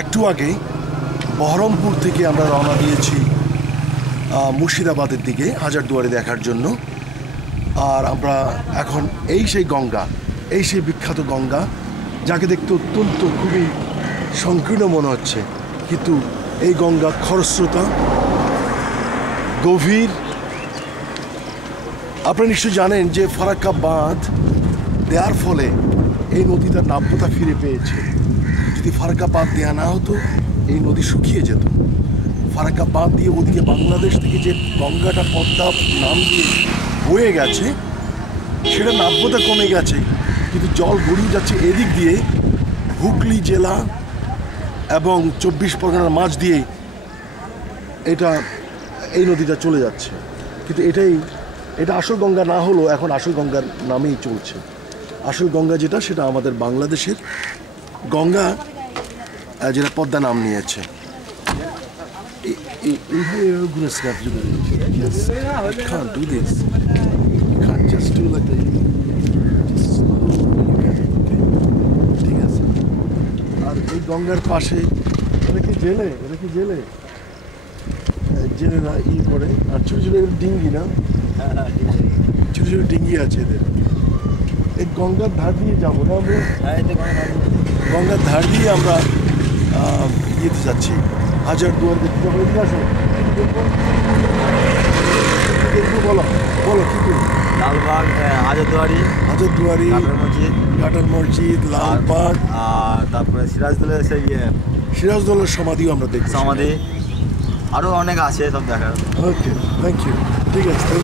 একটু আগে বহরমপুর থেকে আমরা রওনা দিয়েছি মুর্শিদাবাদের দিকে হাজারদুয়ারি দেখার জন্য। আর আমরা এখন এই সেই গঙ্গা, এই সেই বিখ্যাত গঙ্গা, যাকে দেখতে অত্যন্ত খুবই সংকীর্ণ মনে হচ্ছে, কিন্তু এই গঙ্গা খরস্রোতা, গভীর। আপনারা নিশ্চয়ই জানেন যে ফারাক্কা বাঁধ দেওয়ার ফলে এই নদী তার নাব্যতা ফিরে পেয়েছে। যদি ফারাক্কা বাঁধ দেওয়া না হতো এই নদী শুকিয়ে যেত। ফারাক্কা বাঁধ দিয়ে ওদিকে বাংলাদেশ থেকে যে গঙ্গাটা পদ্মা নাম দিয়ে বয়ে গেছে, সেটা নাব্যতা কমে গেছে, কিন্তু জল গড়িয়ে যাচ্ছে এদিক দিয়ে হুগলি জেলা এবং 24 পরগনার মাঝ দিয়ে এই নদীটা চলে যাচ্ছে। কিন্তু এটা আসল গঙ্গা না হলেও এখন আসল গঙ্গার নামেই চলছে। আসল গঙ্গা যেটা, সেটা আমাদের বাংলাদেশের গঙ্গা, যেটা পদ্মা নাম নিয়েছে। আর এই গঙ্গার পাশে ওরা কি জেলে জেলেরা করে, আর ছোটো ছোটো ডিঙ্গি না, ছোটো ছোটো ডিঙ্গি আছে এদের। এই গঙ্গার ধার দিয়ে যাবো না আমরা, গঙ্গার ধার দিয়ে আমরা ইয়েতে যাচ্ছি হাজারদুয়ারি দেখতে যাবো। এদিকে আসো, দেখবো, বলো কি করবো? লালবাগ, হাজারদুয়ারি, ঘাটাল মসজিদ, লালবাগ, আর তারপরে সিরাজদৌলের সেই সিরাজদৌলের সমাধিও আমরা দেখবো। সমাধি, আরও অনেক আছে সব দেখার। ওকে, থ্যাংক ইউ, ঠিক আছে।